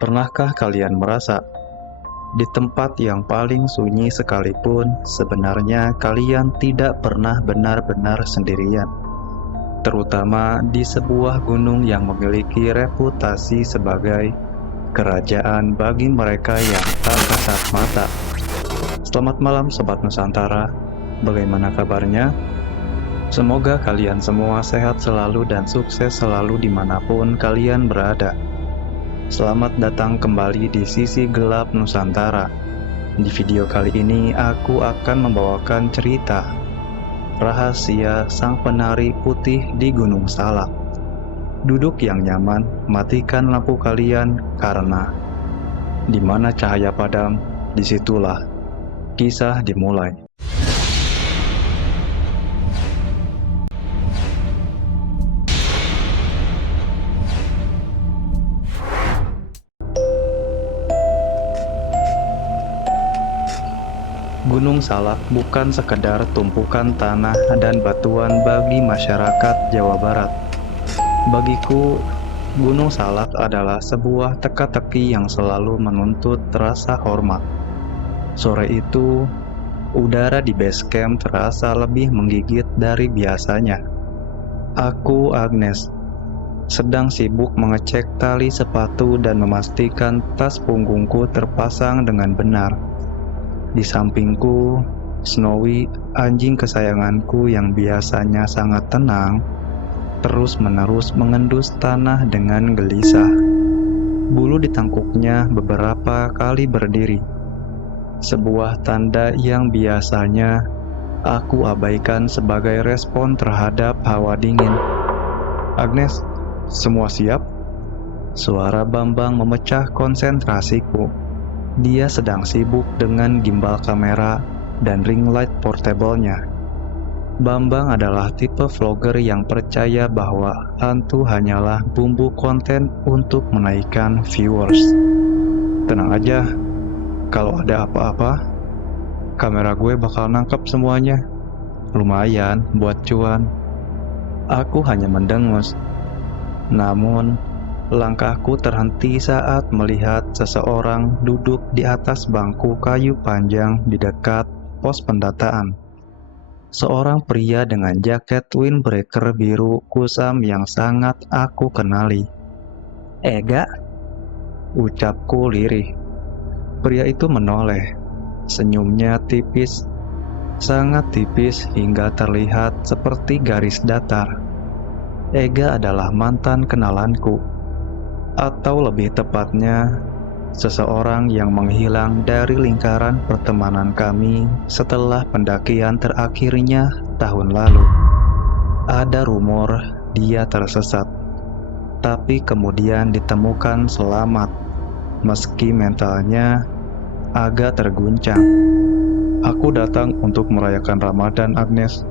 Pernahkah kalian merasa di tempat yang paling sunyi sekalipun, sebenarnya kalian tidak pernah benar-benar sendirian? Terutama di sebuah gunung yang memiliki reputasi sebagai kerajaan bagi mereka yang tak kasat mata. Selamat malam Sobat Nusantara, bagaimana kabarnya? Semoga kalian semua sehat selalu dan sukses selalu dimanapun kalian berada. Selamat datang kembali di sisi gelap Nusantara. Di video kali ini aku akan membawakan cerita rahasia sang penari putih di Gunung Salak. Duduk yang nyaman, matikan lampu kalian karena di mana cahaya padam, disitulah kisah dimulai. Gunung Salak bukan sekedar tumpukan tanah dan batuan bagi masyarakat Jawa Barat. Bagiku, Gunung Salak adalah sebuah teka-teki yang selalu menuntut rasa hormat. Sore itu, udara di base camp terasa lebih menggigit dari biasanya. Aku, Agnes, sedang sibuk mengecek tali sepatu dan memastikan tas punggungku terpasang dengan benar. Di sampingku, Snowy, anjing kesayanganku yang biasanya sangat tenang, terus-menerus mengendus tanah dengan gelisah. Bulu di tangkuknya beberapa kali berdiri. Sebuah tanda yang biasanya aku abaikan sebagai respon terhadap hawa dingin. Agnes, semua siap? Suara Bambang memecah konsentrasiku. Dia sedang sibuk dengan gimbal kamera dan ring light portable-nya. Bambang adalah tipe vlogger yang percaya bahwa hantu hanyalah bumbu konten untuk menaikkan viewers. Tenang aja, kalau ada apa-apa, kamera gue bakal nangkep semuanya. Lumayan buat cuan. Aku hanya mendengus. Namun, langkahku terhenti saat melihat seseorang duduk di atas bangku kayu panjang di dekat pos pendataan. Seorang pria dengan jaket windbreaker biru kusam yang sangat aku kenali. "Ega?" ucapku lirih. Pria itu menoleh. Senyumnya tipis, sangat tipis hingga terlihat seperti garis datar. Ega adalah mantan kenalanku. Atau lebih tepatnya, seseorang yang menghilang dari lingkaran pertemanan kami setelah pendakian terakhirnya tahun lalu. Ada rumor dia tersesat, tapi kemudian ditemukan selamat, meski mentalnya agak terguncang. "Aku datang untuk merayakan Ramadan, Agnes,"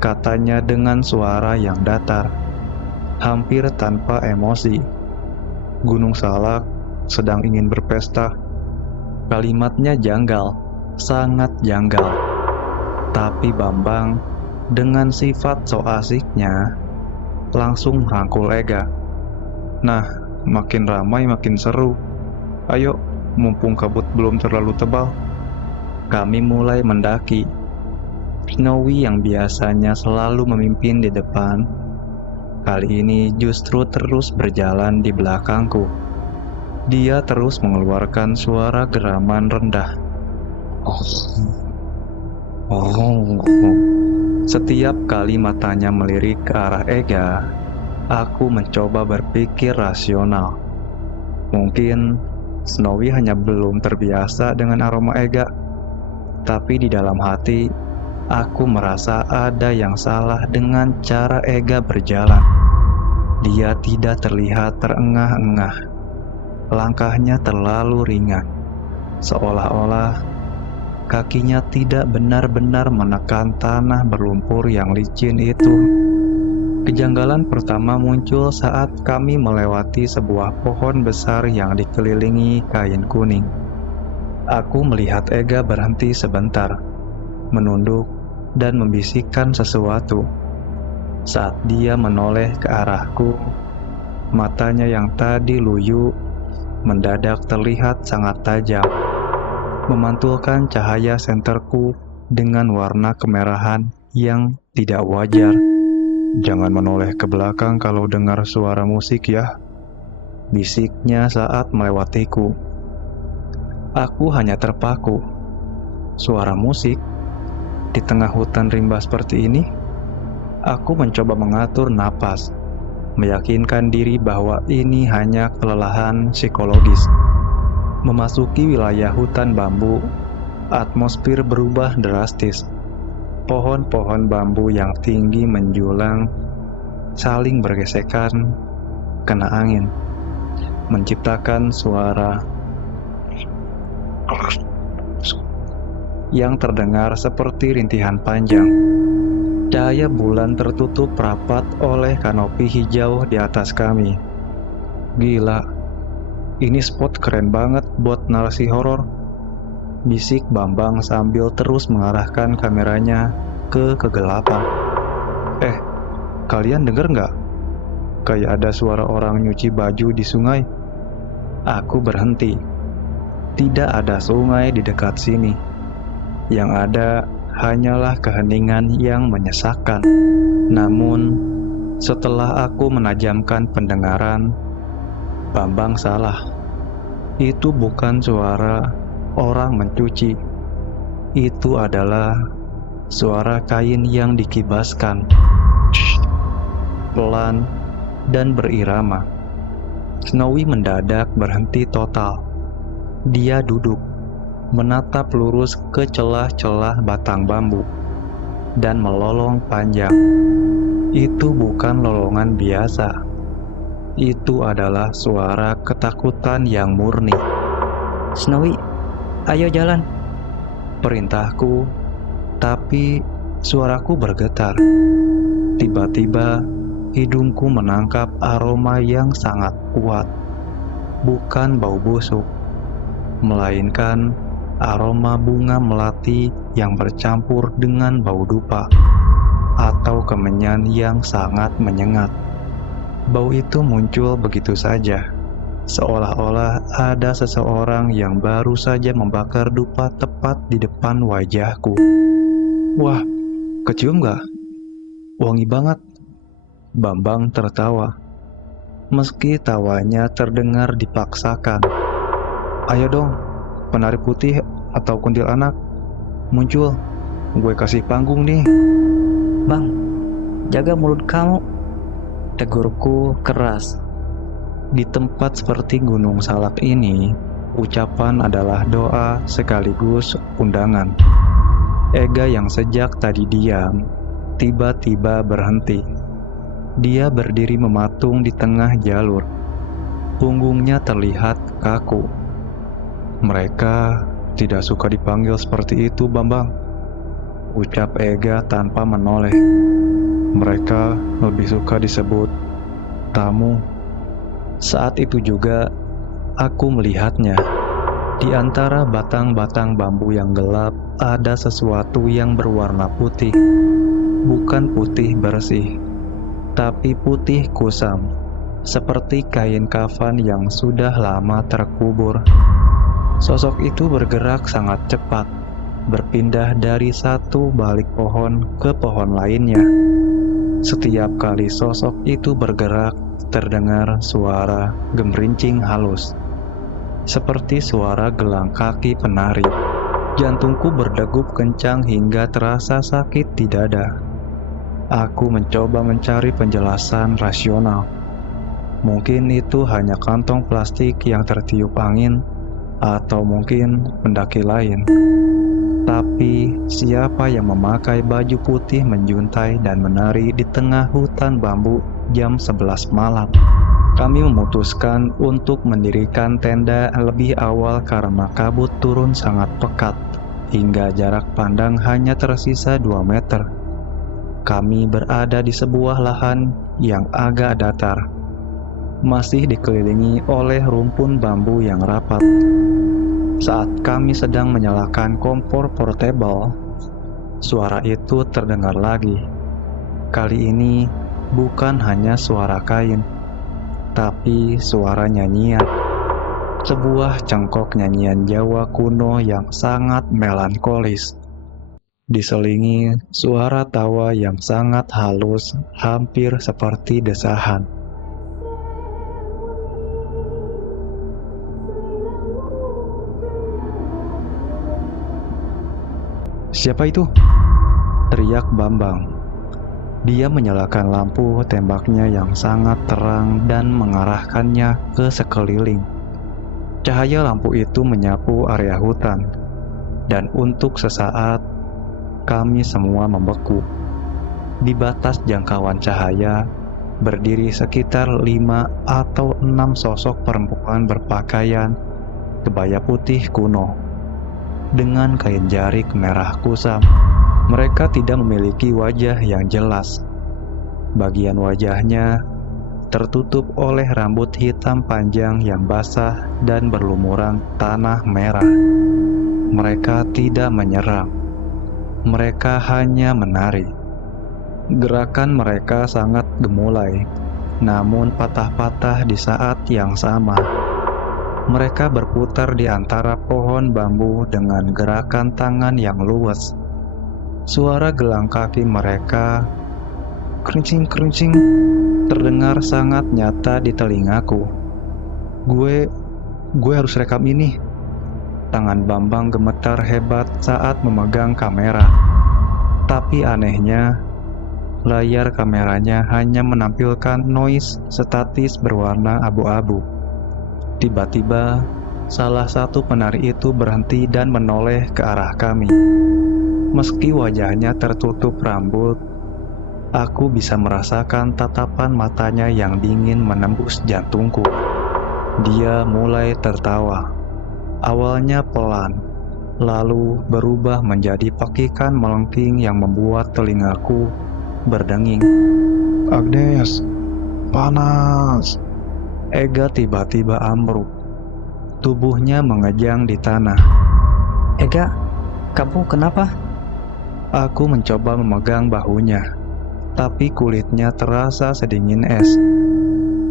katanya dengan suara yang datar, hampir tanpa emosi. "Gunung Salak sedang ingin berpesta." Kalimatnya janggal, sangat janggal. Tapi Bambang, dengan sifat so asiknya, langsung merangkul Ega. "Nah, makin ramai makin seru. Ayo, mumpung kabut belum terlalu tebal." Kami mulai mendaki. Snowy yang biasanya selalu memimpin di depan, kali ini justru terus berjalan di belakangku. Dia terus mengeluarkan suara geraman rendah. Setiap kali matanya melirik ke arah Ega, aku mencoba berpikir rasional. Mungkin Snowy hanya belum terbiasa dengan aroma Ega, tapi di dalam hati, aku merasa ada yang salah dengan cara Ega berjalan. Dia tidak terlihat terengah-engah. Langkahnya terlalu ringan, seolah-olah kakinya tidak benar-benar menekan tanah berlumpur yang licin itu. Kejanggalan pertama muncul saat kami melewati sebuah pohon besar yang dikelilingi kain kuning. Aku melihat Ega berhenti sebentar, menunduk dan membisikkan sesuatu. Saat dia menoleh ke arahku, matanya yang tadi loyo mendadak terlihat sangat tajam, memantulkan cahaya senterku dengan warna kemerahan yang tidak wajar. "Jangan menoleh ke belakang kalau dengar suara musik ya," bisiknya saat melewatiku. Aku hanya terpaku. Suara musik? Di tengah hutan rimba seperti ini? Aku mencoba mengatur napas, meyakinkan diri bahwa ini hanya kelelahan psikologis. Memasuki wilayah hutan bambu, atmosfer berubah drastis. Pohon-pohon bambu yang tinggi menjulang, saling bergesekan, kena angin, menciptakan suara yang terdengar seperti rintihan panjang. Cahaya bulan tertutup rapat oleh kanopi hijau di atas kami. "Gila, ini spot keren banget buat narasi horor," bisik Bambang sambil terus mengarahkan kameranya ke kegelapan. Kalian denger nggak? Kayak ada suara orang nyuci baju di sungai." Aku berhenti. Tidak ada sungai di dekat sini. Yang ada hanyalah keheningan yang menyesakkan. Namun, setelah aku menajamkan pendengaran, Bambang salah. Itu bukan suara orang mencuci. Itu adalah suara kain yang dikibaskan, pelan dan berirama. Snowy mendadak berhenti total. Dia duduk, menatap lurus ke celah-celah batang bambu, dan melolong panjang. Itu bukan lolongan biasa. Itu adalah suara ketakutan yang murni. "Snowy, ayo jalan," perintahku, tapi suaraku bergetar. Tiba-tiba, hidungku menangkap aroma yang sangat kuat. Bukan bau busuk, melainkan aroma bunga melati yang bercampur dengan bau dupa atau kemenyan yang sangat menyengat. Bau itu muncul begitu saja, seolah-olah ada seseorang yang baru saja membakar dupa tepat di depan wajahku. "Wah, kecium gak? Wangi banget." Bambang tertawa, meski tawanya terdengar dipaksakan. "Ayo dong, penari putih atau kuntilanak, muncul. Gue kasih panggung nih." "Bang, jaga mulut kamu," tegurku keras. Di tempat seperti Gunung Salak ini, ucapan adalah doa sekaligus undangan. Ega yang sejak tadi diam, tiba-tiba berhenti. Dia berdiri mematung di tengah jalur. Punggungnya terlihat kaku. "Mereka tidak suka dipanggil seperti itu, Bambang," ucap Ega tanpa menoleh. "Mereka lebih suka disebut tamu." Saat itu juga, aku melihatnya. Di antara batang-batang bambu yang gelap, ada sesuatu yang berwarna putih. Bukan putih bersih, tapi putih kusam, seperti kain kafan yang sudah lama terkubur. Sosok itu bergerak sangat cepat, berpindah dari satu balik pohon ke pohon lainnya. Setiap kali sosok itu bergerak, terdengar suara gemerincing halus, seperti suara gelang kaki penari. Jantungku berdegup kencang hingga terasa sakit di dada. Aku mencoba mencari penjelasan rasional. Mungkin itu hanya kantong plastik yang tertiup angin, atau mungkin pendaki lain. Tapi siapa yang memakai baju putih menjuntai dan menari di tengah hutan bambu jam 11 malam? Kami memutuskan untuk mendirikan tenda lebih awal karena kabut turun sangat pekat, hingga jarak pandang hanya tersisa 2 meter. Kami berada di sebuah lahan yang agak datar, masih dikelilingi oleh rumpun bambu yang rapat. Saat kami sedang menyalakan kompor portable, suara itu terdengar lagi. Kali ini bukan hanya suara kain, tapi suara nyanyian. Sebuah cengkok nyanyian Jawa kuno yang sangat melankolis, diselingi suara tawa yang sangat halus, hampir seperti desahan. "Siapa itu?" teriak Bambang. Dia menyalakan lampu tembaknya yang sangat terang dan mengarahkannya ke sekeliling. Cahaya lampu itu menyapu area hutan, dan untuk sesaat kami semua membeku. Di batas jangkauan cahaya, berdiri sekitar 5 atau 6 sosok perempuan berpakaian kebaya putih kuno, dengan kain jarik merah kusam. Mereka tidak memiliki wajah yang jelas. Bagian wajahnya tertutup oleh rambut hitam panjang yang basah dan berlumuran tanah merah. Mereka tidak menyerang. Mereka hanya menari. Gerakan mereka sangat gemulai, namun patah-patah di saat yang sama. Mereka berputar di antara pohon bambu dengan gerakan tangan yang luwes. Suara gelang kaki mereka, kerincing-kerincing, terdengar sangat nyata di telingaku. Gue harus rekam ini. Tangan Bambang gemetar hebat saat memegang kamera. Tapi anehnya, layar kameranya hanya menampilkan noise statis berwarna abu-abu. Tiba-tiba, salah satu penari itu berhenti dan menoleh ke arah kami. Meski wajahnya tertutup rambut, aku bisa merasakan tatapan matanya yang dingin menembus jantungku. Dia mulai tertawa. Awalnya pelan, lalu berubah menjadi pekikan melengking yang membuat telingaku berdenging. "Agnes, panas!" Ega tiba-tiba ambruk. Tubuhnya mengejang di tanah. Ega, kamu kenapa? Aku mencoba memegang bahunya, tapi kulitnya terasa sedingin es.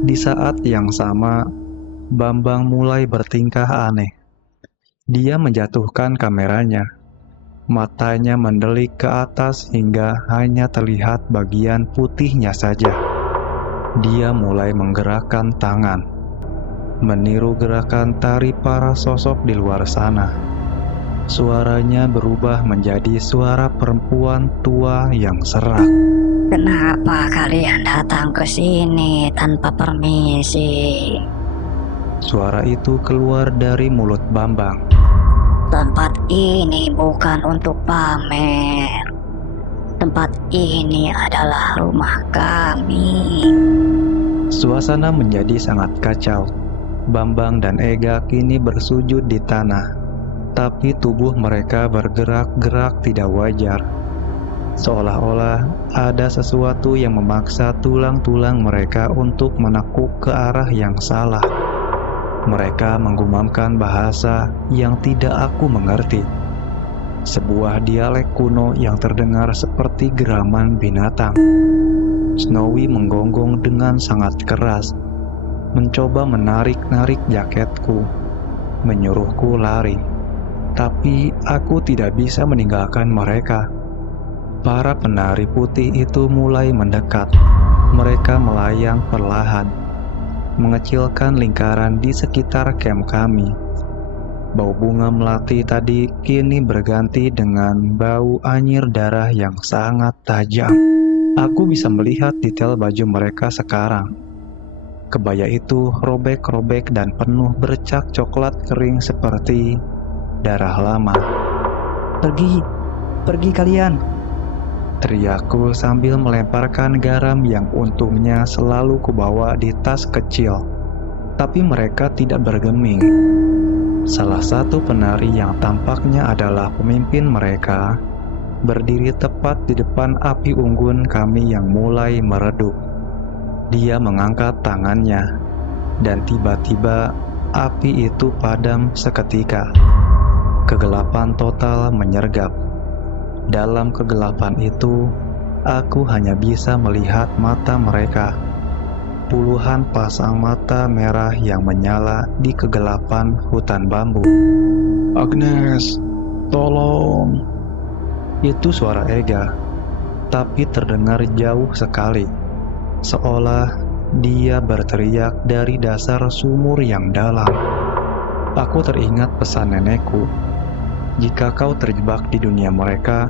Di saat yang sama, Bambang mulai bertingkah aneh. Dia menjatuhkan kameranya. Matanya mendelik ke atas hingga hanya terlihat bagian putihnya saja. Dia mulai menggerakkan tangan, meniru gerakan tari para sosok di luar sana. Suaranya berubah menjadi suara perempuan tua yang serak. "Kenapa kalian datang ke sini tanpa permisi?" Suara itu keluar dari mulut Bambang. "Tempat ini bukan untuk pamer. Tempat ini adalah rumah kami." Suasana menjadi sangat kacau. Bambang dan Ega kini bersujud di tanah, tapi tubuh mereka bergerak-gerak tidak wajar. Seolah-olah ada sesuatu yang memaksa tulang-tulang mereka untuk menekuk ke arah yang salah. Mereka menggumamkan bahasa yang tidak aku mengerti. Sebuah dialek kuno yang terdengar seperti geraman binatang. Snowy menggonggong dengan sangat keras, mencoba menarik-narik jaketku, menyuruhku lari. Tapi aku tidak bisa meninggalkan mereka. Para penari putih itu mulai mendekat. Mereka melayang perlahan, mengecilkan lingkaran di sekitar camp kami. Bau bunga melati tadi kini berganti dengan bau anyir darah yang sangat tajam. Aku bisa melihat detail baju mereka sekarang. Kebaya itu robek-robek dan penuh bercak coklat kering seperti darah lama. Pergi kalian!" Teriakku sambil melemparkan garam yang untungnya selalu kubawa di tas kecil. Tapi mereka tidak bergeming. Salah satu penari yang tampaknya adalah pemimpin mereka berdiri tepat di depan api unggun kami yang mulai meredup. Dia mengangkat tangannya, dan tiba-tiba api itu padam seketika. Kegelapan total menyergap. Dalam kegelapan itu, aku hanya bisa melihat mata mereka. puluhan pasang mata merah yang menyala di kegelapan hutan bambu. "Agnes, tolong!" Itu suara Ega, tapi terdengar jauh sekali, seolah dia berteriak dari dasar sumur yang dalam. Aku teringat pesan nenekku, jika kau terjebak di dunia mereka,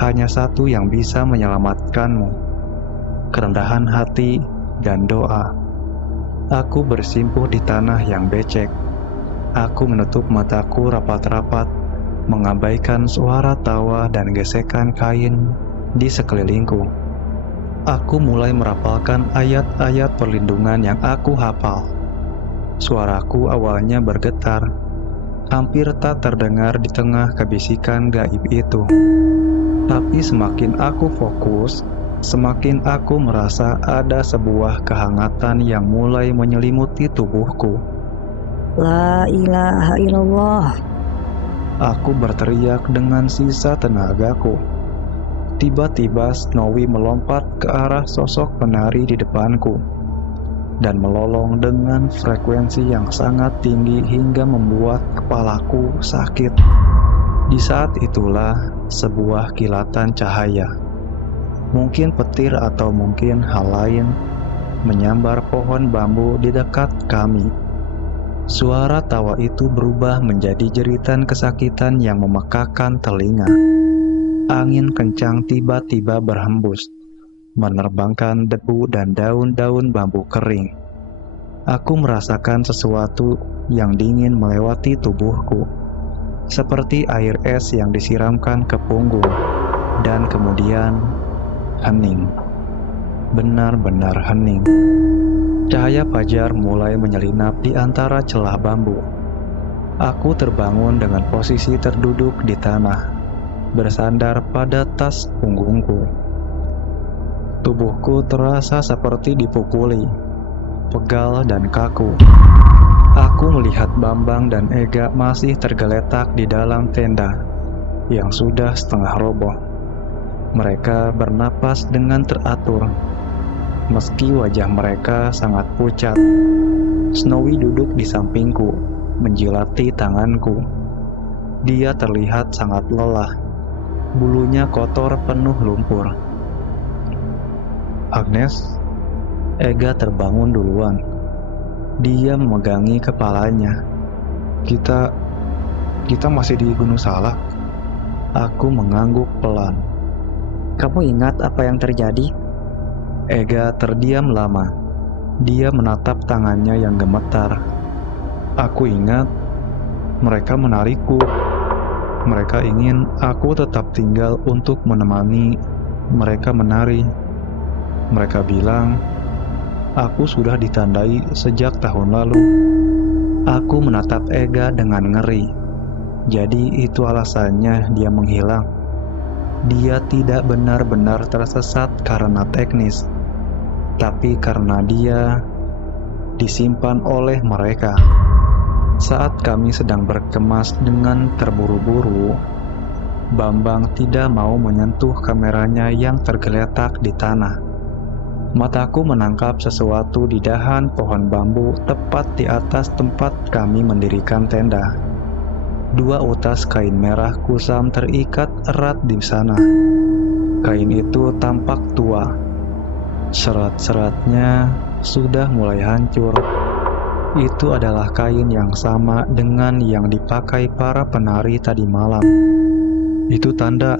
hanya satu yang bisa menyelamatkanmu: kerendahan hati dan doa. Aku bersimpuh di tanah yang becek. Aku menutup mataku rapat-rapat, mengabaikan suara tawa dan gesekan kain di sekelilingku. Aku mulai merapalkan ayat-ayat perlindungan yang aku hafal. Suaraku awalnya bergetar, hampir tak terdengar di tengah kebisikan gaib itu. Tapi semakin aku fokus, semakin aku merasa ada sebuah kehangatan yang mulai menyelimuti tubuhku. La ilaha illallah. Aku berteriak dengan sisa tenagaku. Tiba-tiba Snowy melompat ke arah sosok penari di depanku dan melolong dengan frekuensi yang sangat tinggi hingga membuat kepalaku sakit. Di saat itulah sebuah kilatan cahaya, mungkin petir atau mungkin hal lain, menyambar pohon bambu di dekat kami. Suara tawa itu berubah menjadi jeritan kesakitan yang memekakan telinga. Angin kencang tiba-tiba berhembus, menerbangkan debu dan daun-daun bambu kering. Aku merasakan sesuatu yang dingin melewati tubuhku, seperti air es yang disiramkan ke punggung, dan kemudian hening. Benar-benar hening. Cahaya fajar mulai menyelinap di antara celah bambu. Aku terbangun dengan posisi terduduk di tanah, bersandar pada tas punggungku. Tubuhku terasa seperti dipukuli, pegal dan kaku. Aku melihat Bambang dan Ega masih tergeletak di dalam tenda yang sudah setengah roboh. Mereka bernapas dengan teratur, meski wajah mereka sangat pucat. Snowy duduk di sampingku, menjilati tanganku. Dia terlihat sangat lelah, bulunya kotor penuh lumpur. "Agnes?" Ega terbangun duluan. Dia memegangi kepalanya. Kita masih di Gunung Salak." Aku mengangguk pelan. Kamu ingat apa yang terjadi? Ega terdiam lama. Dia menatap tangannya yang gemetar. Aku ingat, mereka menarikku. Mereka ingin aku tetap tinggal untuk menemani mereka menari. Mereka bilang, aku sudah ditandai sejak tahun lalu. Aku menatap Ega dengan ngeri. Jadi itu alasannya dia menghilang. Dia tidak benar-benar tersesat karena teknis, tapi karena dia disimpan oleh mereka. Saat kami sedang berkemas dengan terburu-buru, Bambang tidak mau menyentuh kameranya yang tergeletak di tanah. Mataku menangkap sesuatu di dahan pohon bambu tepat di atas tempat kami mendirikan tenda. 2 utas kain merah kusam terikat erat di sana. Kain itu tampak tua. Serat-seratnya sudah mulai hancur. Itu adalah kain yang sama dengan yang dipakai para penari tadi malam. "Itu tanda,"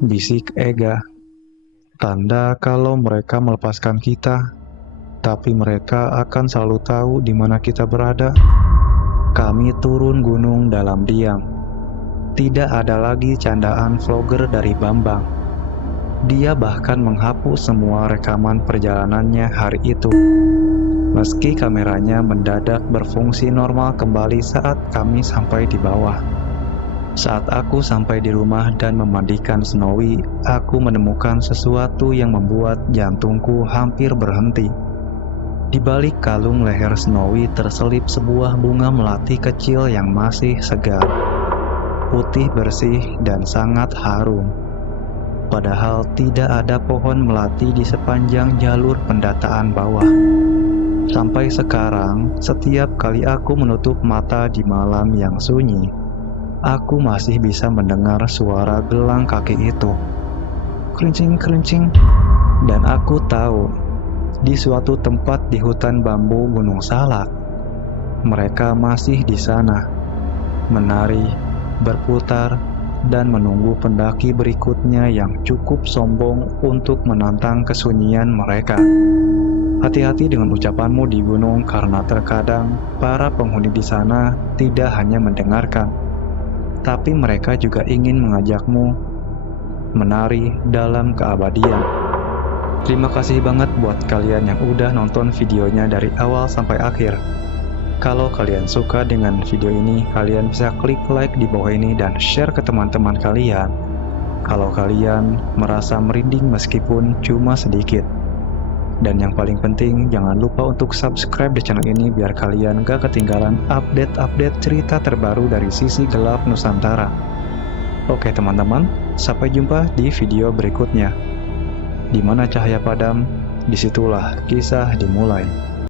bisik Ega. "Tanda kalau mereka melepaskan kita, tapi mereka akan selalu tahu di mana kita berada." Kami turun gunung dalam diam. Tidak ada lagi candaan vlogger dari Bambang. Dia bahkan menghapus semua rekaman perjalanannya hari itu. Meski kameranya mendadak berfungsi normal kembali saat kami sampai di bawah. Saat aku sampai di rumah dan memandikan Snowy, aku menemukan sesuatu yang membuat jantungku hampir berhenti. Di balik kalung leher Snowy terselip sebuah bunga melati kecil yang masih segar, putih bersih dan sangat harum. Padahal tidak ada pohon melati di sepanjang jalur pendataan bawah. Sampai sekarang, setiap kali aku menutup mata di malam yang sunyi, aku masih bisa mendengar suara gelang kaki itu. Kerincing-kerincing. Dan aku tahu, di suatu tempat di hutan bambu Gunung Salak, mereka masih di sana, menari, berputar, dan menunggu pendaki berikutnya yang cukup sombong untuk menantang kesunyian mereka. Hati-hati dengan ucapanmu di gunung karena terkadang para penghuni di sana tidak hanya mendengarkan, tapi mereka juga ingin mengajakmu menari dalam keabadian. Terima kasih banget buat kalian yang udah nonton videonya dari awal sampai akhir. Kalau kalian suka dengan video ini, kalian bisa klik like di bawah ini dan share ke teman-teman kalian. Kalau kalian merasa merinding meskipun cuma sedikit. Dan yang paling penting, jangan lupa untuk subscribe di channel ini biar kalian gak ketinggalan update-update cerita terbaru dari sisi gelap Nusantara. Oke teman-teman, sampai jumpa di video berikutnya. Di mana cahaya padam, disitulah kisah dimulai.